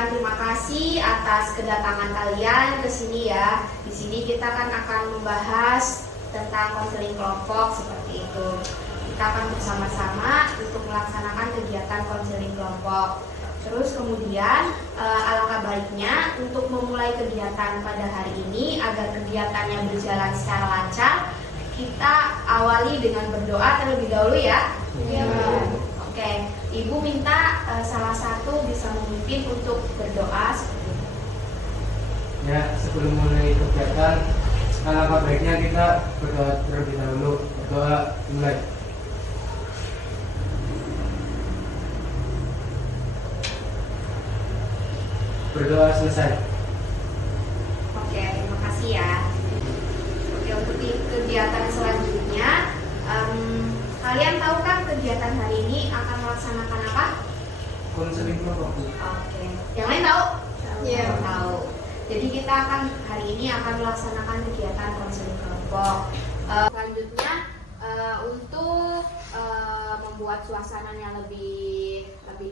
mengucapkan terima kasih atas kedatangan kalian ke sini ya. Di sini kita akan membahas tentang konseling kelompok seperti itu. Kita akan bersama-sama untuk melaksanakan kegiatan konseling kelompok. Terus kemudian alangkah baiknya untuk memulai kegiatan pada hari ini agar kegiatannya berjalan secara lancar, kita awali dengan berdoa terlebih dahulu ya. Iya. Oke, Ibu minta salah satu bisa memimpin untuk berdoa seperti itu. Ya, sebelum mulai kegiatan, alangkah baiknya kita berdoa terlebih dahulu. Berdoa mulai. Berdoa selesai. Oke, terima kasih ya. Oke, untuk kegiatan selanjutnya, kalian tahu kan kegiatan hari ini akan melaksanakan apa? Konseling kelompok. Oke, yang lain tahu? Iya. Tahu. Jadi kita akan hari ini akan melaksanakan kegiatan konseling kelompok. Selanjutnya untuk membuat suasananya lebih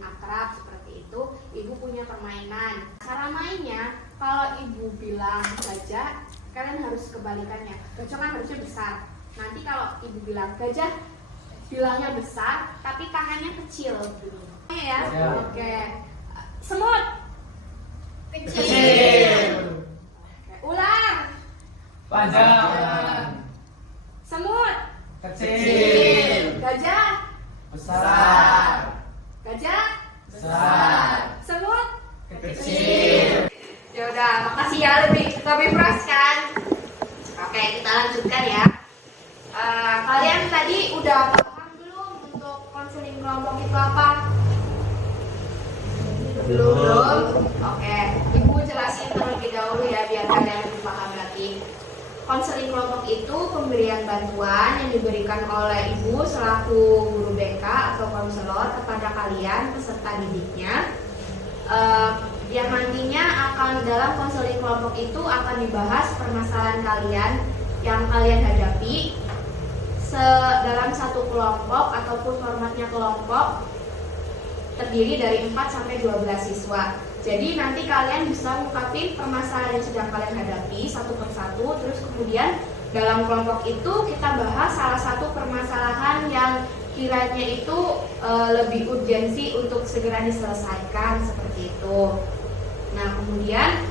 akrab seperti itu, Ibu punya permainan. Cara mainnya, kalau Ibu bilang gajah, kalian harus kebalikannya. Gajah kan harusnya besar. Nanti kalau Ibu bilang gajah, bilangnya besar, tapi tangannya kecil gitu. Ya. Oke. Semut. Kecil. Ular. Panjang. Semut. Kecil. Gajah. Besar. Gajah. Besar. Semut. Kecil. Ya udah, makasih ya, lebih fresh kan? Oke, kita lanjutkan ya. Kalian tadi udah paham belum untuk konseling kelompok itu apa? Belum? Oke, Ibu jelasin terlebih dahulu ya biar kalian lebih paham lagi. Konseling kelompok itu pemberian bantuan yang diberikan oleh Ibu selaku guru BK atau konselor kepada kalian peserta didiknya. Yang nantinya akan dalam konseling kelompok itu akan dibahas permasalahan kalian yang kalian hadapi dalam satu kelompok ataupun formatnya kelompok terdiri dari 4 sampai 12 siswa. Jadi nanti kalian bisa mengungkapin permasalahan yang sedang kalian hadapi satu persatu, terus kemudian dalam kelompok itu kita bahas salah satu permasalahan yang kiranya itu lebih urgensi untuk segera diselesaikan seperti itu. Nah, kemudian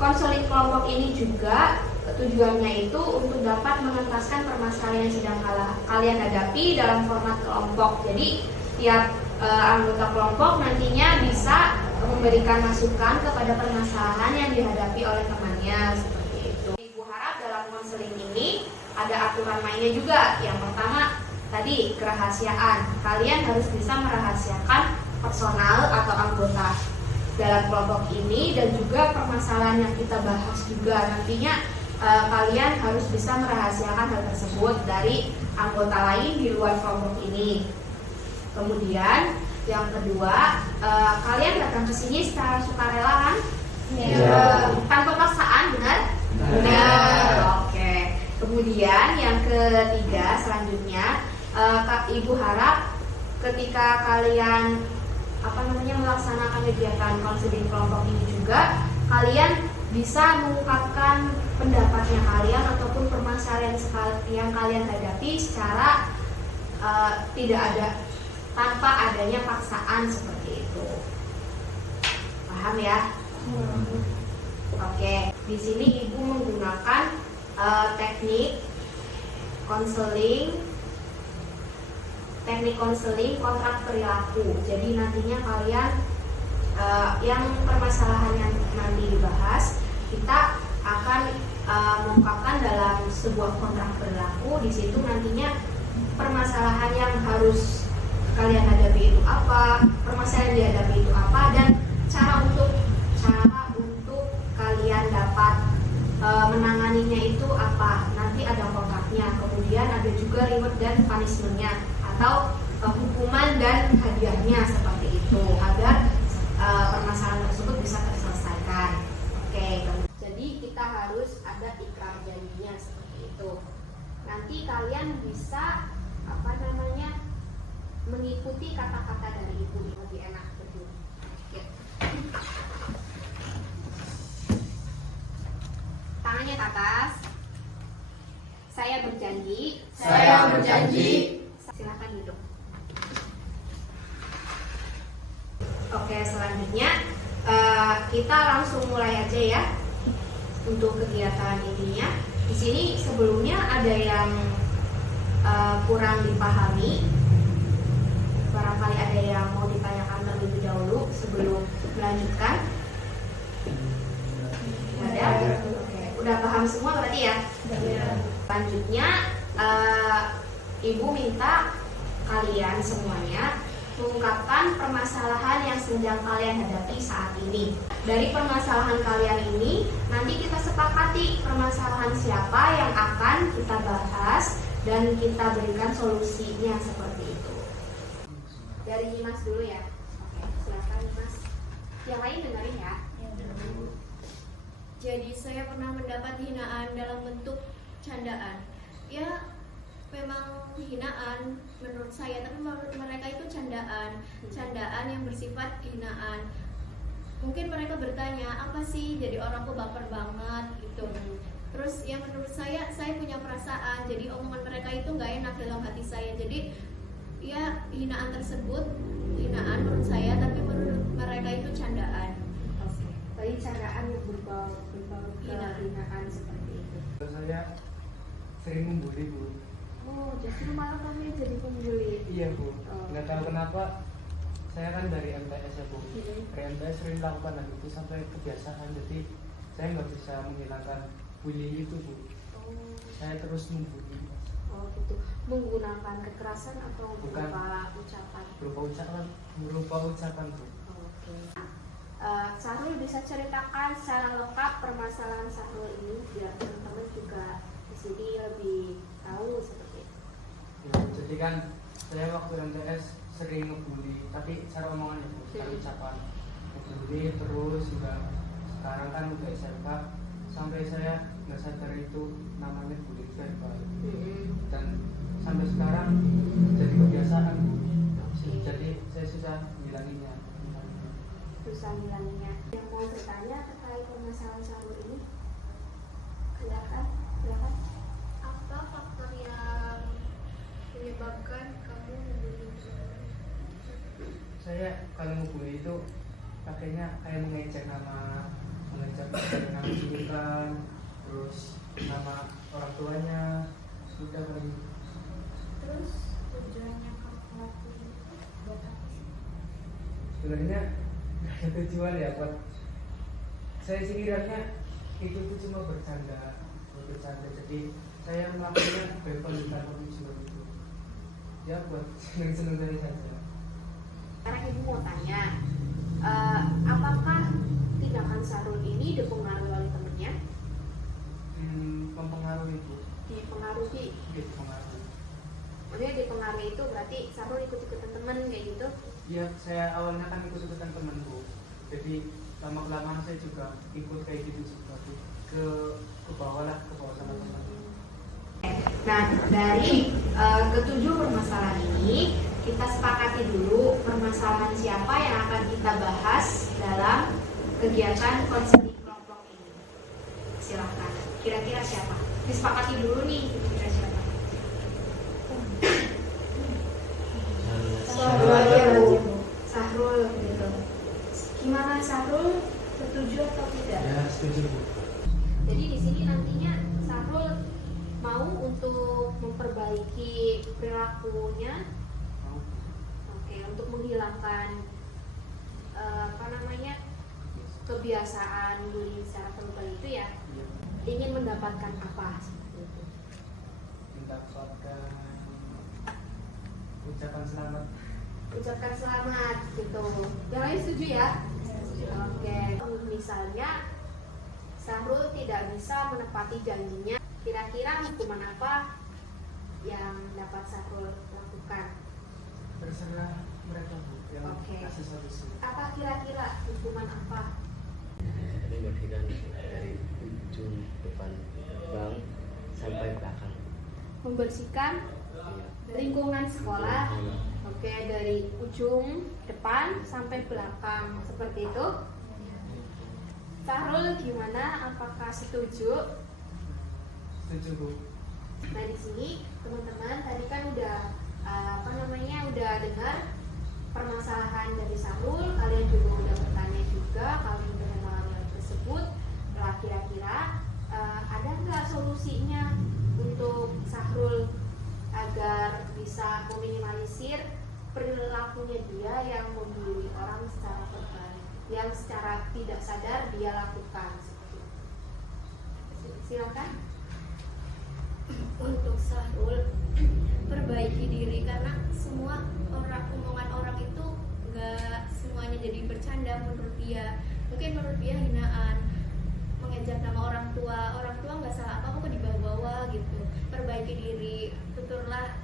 konseling kelompok ini juga tujuannya itu untuk dapat mengentaskan permasalahan yang sedang kalian hadapi dalam format kelompok. Jadi tiap anggota kelompok nantinya bisa memberikan masukan kepada permasalahan yang dihadapi oleh temannya seperti itu. Ibu harap dalam konseling ini ada aturan mainnya juga. Yang pertama tadi kerahasiaan. Kalian harus bisa merahasiakan personal atau anggota dalam kelompok ini dan juga permasalahan yang kita bahas juga nantinya kalian harus bisa merahasiakan hal tersebut dari anggota lain di luar kelompok ini. Kemudian yang kedua, kalian datang ke sini secara sukarela kan? Ya. Tanpa paksaan, benar? Benar. Oke. Kemudian yang ketiga selanjutnya, Ibu harap ketika kalian melaksanakan kegiatan konseling kelompok ini juga kalian bisa mengungkapkan pendapatnya kalian ataupun permasalahan yang kalian hadapi secara tanpa adanya paksaan seperti itu. Paham ya? Oke. Di sini Ibu menggunakan teknik konseling kontrak perilaku. Jadi nantinya kalian yang permasalahan yang nanti dibahas, kita akan mengungkapkan dalam sebuah kontrak perilaku. Di situ nantinya permasalahan yang harus kalian hadapi itu apa, permasalahan yang dihadapi itu apa, dan cara untuk kalian dapat menanganinya itu apa. Nanti ada kontraknya, kemudian ada juga reward dan punishment-nya atau hukuman dan hadiahnya seperti itu agar permasalahan tersebut bisa terselesaikan. Oke, jadi kita harus ada ikrar janjinya seperti itu. Nanti kalian bisa mengikuti kata-kata dari Ibu lebih enak betul. Ya. tangannya ke atas. Saya berjanji. Saya berjanji. Silakan duduk. Oke, selanjutnya kita langsung mulai aja ya untuk kegiatan ininya. Di sini sebelumnya ada yang kurang dipahami. Barangkali ada yang mau ditanyakan terlebih dahulu sebelum melanjutkan. Ada? Oke, udah paham semua berarti ya? Selanjutnya, Ibu minta kalian semuanya mengungkapkan permasalahan yang sedang kalian hadapi saat ini. Dari permasalahan kalian ini, nanti kita sepakati permasalahan siapa yang akan kita bahas dan kita berikan solusinya seperti itu. Dari Mas dulu ya. Oke, silakan Mas. Yang lain dengerin ya. Jadi saya pernah mendapat hinaan dalam bentuk candaan. Ya, memang hinaan menurut saya, tapi menurut mereka itu candaan yang bersifat hinaan. Mungkin mereka bertanya, apa sih jadi orang kok baper banget gitu. Terus yang menurut saya punya perasaan, jadi omongan mereka itu nggak enak dalam hati saya. Jadi ya hinaan tersebut hinaan menurut saya, tapi menurut mereka itu candaan. Tadi candaan yang berbau ke hinaan seperti itu. Saya sering membuli, Bu. Oh, justru malah kami jadi pembuli. Iya, Bu. Nggak tahu kenapa. Saya kan dari MTS ya, Bu. Dari MTS sering lakukan hal itu sampai kebiasaan. Jadi saya nggak bisa menghilangkan bullying itu, Bu. Saya terus membuli. Oh gitu. Menggunakan kekerasan atau Bukan. berupa ucapan? Berupa ucapan, Bu. Oke. Sahrul bisa ceritakan secara lengkap permasalahan Sahrul ini biar teman-teman juga di sini lebih tahu seperti itu. Ya, jadi kan saya waktu MTS sering ngebully, tapi cara omongannya, Bu, cara ucapan ngebully terus juga. Sekarang kan udah SMK, sampai saya nggak sadar itu namanya bullying verbal. Dan sampai sekarang jadi kebiasaan, Bu. Jadi saya susah ngilanginnya. Susah ngilanginnya. Yang mau bertanya terkait permasalahan Sahrul ini? Silakan. Apa faktor yang menyebabkan kamu membuli? Saya kalau ngebully itu pakainya kayak mengejek nama julukan, terus nama orang tuanya, sudah kali. Terus tujuannya kamu ngelakuin itu buat apa sih? Sebenarnya nggak ada tujuan ya, buat saya sih kiranya itu tuh cuma bercanda. Jadi saya melakukannya tanpa tujuan itu. Ya buat seneng-seneng dari saja. Sekarang Ibu mau tanya, apakah tindakan Sahrul ini dipengaruhi oleh temannya? Mempengaruhi, Bu. Dipengaruhi. Mempengaruhi. Maksudnya dipengaruhi itu berarti Sahrul ikut-ikutan teman kayak gitu? Iya, saya awalnya kan ikut-ikutan temen, Bu. Jadi lama-kelamaan saya juga ikut kayak gitu juga, Bu. Ke bawah sama teman. Nah, dari ketujuh permasalahan ini kita sepakati dulu permasalahan siapa yang akan kita bahas dalam kegiatan konseling kelompok ini. Silahkan. Kira-kira siapa? Disepakati dulu nih, kira-kira siapa? Sahrul aja, Bu. Sahrul gitu. Gimana Sahrul? Setuju atau tidak? Ya, setuju, Bu. Jadi di sini nantinya Sahrul mau untuk memperbaiki perilakunya, Mau. oke, untuk menghilangkan kebiasaan bullying secara verbal itu ya. Iya. Ingin mendapatkan apa seperti itu? Mendapatkan ucapan selamat. Ucapkan selamat gitu. Yang lain setuju ya? Oke. Misalnya Sahrul tidak bisa menepati janjinya, kira-kira hukuman apa yang dapat Sahrul lakukan? Terserah mereka, Bu, yang Oke. kasih solusi. Apa kira-kira hukuman apa? Jadi membersihkan dari ujung depan gerbang sampai belakang. Membersihkan Iya. lingkungan sekolah. Oke, dari ujung depan sampai belakang seperti itu. Sahrul gimana? Apakah setuju? Setuju, Bu. Nah di sini teman-teman tadi kan udah udah dengar permasalahan dari Sahrul, kalian juga udah bertanya juga kalian udah mengalami hal tersebut. Nah, kira-kira ada nggak solusinya untuk Sahrul agar bisa meminimalisir perilakunya dia yang membuli orang secara verbal, yang secara tidak sadar dia lakukan seperti itu. Silakan. Untuk Sahrul, perbaiki diri karena semua omongan orang itu nggak semuanya jadi bercanda menurut dia. Mungkin menurut dia hinaan, mengejek nama orang tua nggak salah apa kok dibawa-bawa gitu. Perbaiki diri,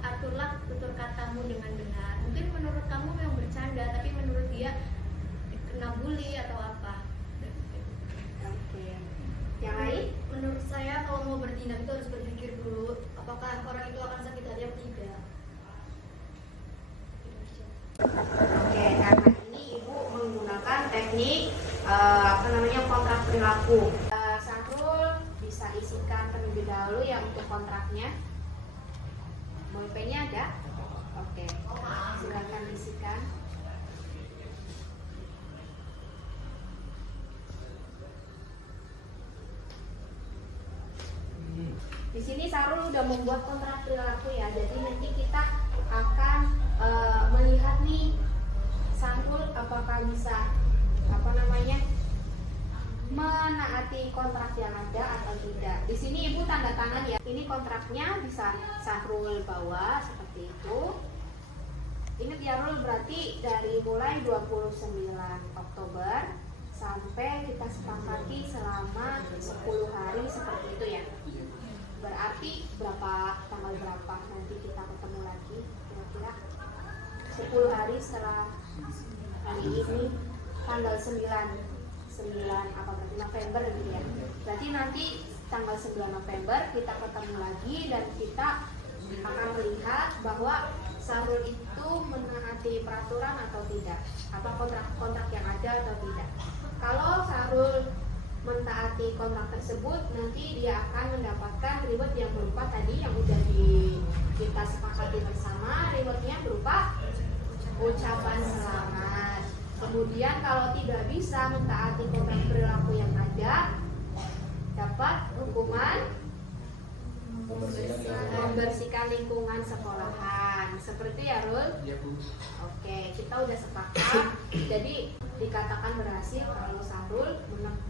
aturlah tutur katamu dengan benar. Mungkin menurut kamu memang bercanda, tapi menurut dia kena bully atau apa. Oke. Yang lain? Menurut saya kalau mau bertindak itu harus berpikir dulu apakah orang itu akan sakit hati atau tidak. Oke, karena ini Ibu menggunakan teknik kontrak perilaku. Sahrul bisa isikan terlebih dahulu ya untuk kontraknya. Pulpennya ada? Oke, silakan isikan. Di sini Sahrul udah membuat kontrak perilaku ya. Jadi nanti kita akan melihat nih Sahrul apakah bisa menaati kontrak yang ada atau tidak. Di sini Ibu tanda tangan ya. Ini kontraknya bisa Sahrul bawa seperti itu. Ingat ya Rul, berarti dari mulai 29 Oktober sampai kita sepakati selama 10 hari seperti itu ya. Berarti tanggal berapa nanti kita ketemu lagi kira-kira 10 hari setelah hari ini, tanggal 9 berarti November gitu ya. Berarti nanti tanggal 9 November kita ketemu lagi dan kita akan melihat bahwa Sahrul itu menaati peraturan atau tidak, apa kontrak yang ada atau tidak. Kalau Sahrul mentaati kontrak tersebut, nanti dia akan mendapatkan reward yang berupa tadi yang udah kita sepakati bersama. Rewardnya berupa ucapan selamat. Kemudian kalau tidak bisa mentaati kontrak perilaku yang ada, dapat hukuman membersihkan lingkungan sekolahan. Seperti ya Rul? Iya, Bu. Oke, kita udah sepakat. Jadi dikatakan berhasil kalau Sahrul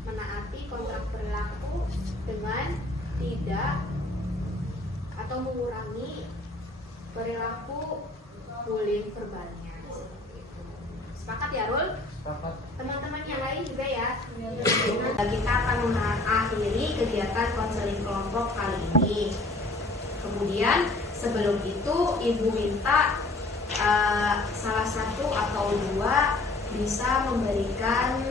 menaati kontrak perilaku dengan tidak atau mengurangi perilaku bullying verbalnya. Seperti itu. Sepakat ya Rul? Sepakat. Teman-teman yang lain juga ya. Kita akan mengakhiri kegiatan konseling kelompok kali ini. Kemudian sebelum itu Ibu minta salah satu atau dua bisa memberikan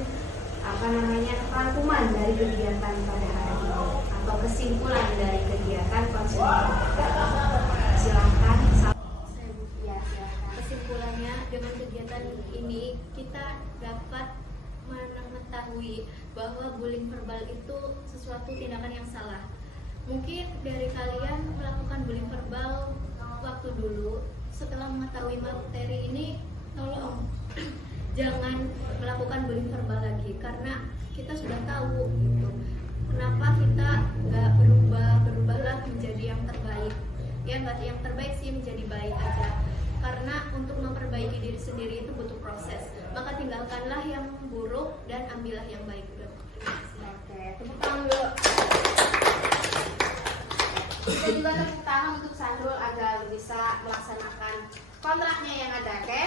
rangkuman dari kegiatan pada hari ini atau kesimpulan dari kegiatan konseling kelompok. Silakan. Ya, silakan. Kesimpulannya, dengan kegiatan ini kita dapat mengetahui bahwa bullying verbal itu sesuatu tindakan yang salah. Mungkin dari kalian melakukan bullying verbal waktu dulu, setelah mengetahui materi ini tolong jangan melakukan bullying verbal lagi, karena kita sudah tahu gitu. Kenapa kita nggak berubahlah menjadi yang terbaik? Ya nggak yang terbaik sih, menjadi baik aja. Karena untuk memperbaiki diri sendiri itu butuh proses. Maka tinggalkanlah yang buruk dan ambillah yang baik. Oke, tepuk tangan dulu. Kita juga tepuk tangan untuk Sahrul agar bisa melaksanakan kontraknya yang ada, oke?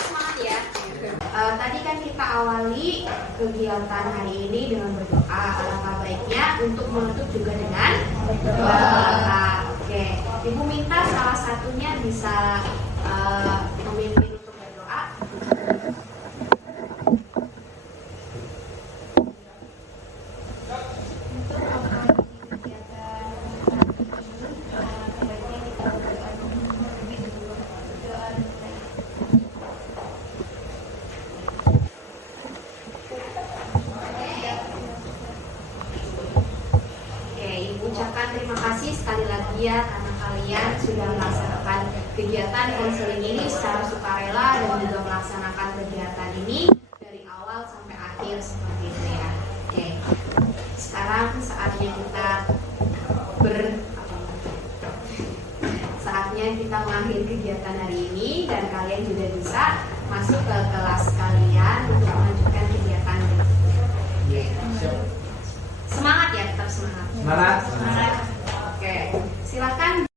Semangat ya. Tadi kan kita awali kegiatan hari ini dengan berdoa. Alangkah baiknya untuk menutup juga dengan doa. Oke, Ibu minta salah satunya bisa memimpin untuk berdoa. Oke, Ibu berbahagia karena kalian sudah melaksanakan kegiatan konseling ini secara sukarela dan juga melaksanakan kegiatan ini dari awal sampai akhir seperti itu ya. Oke, sekarang saatnya kita mengakhiri kegiatan hari ini dan kalian juga bisa masuk ke kelas kalian untuk melanjutkan kegiatan berikutnya. Semangat ya, tetap semangat. Semangat. Semangat. Oke, silakan.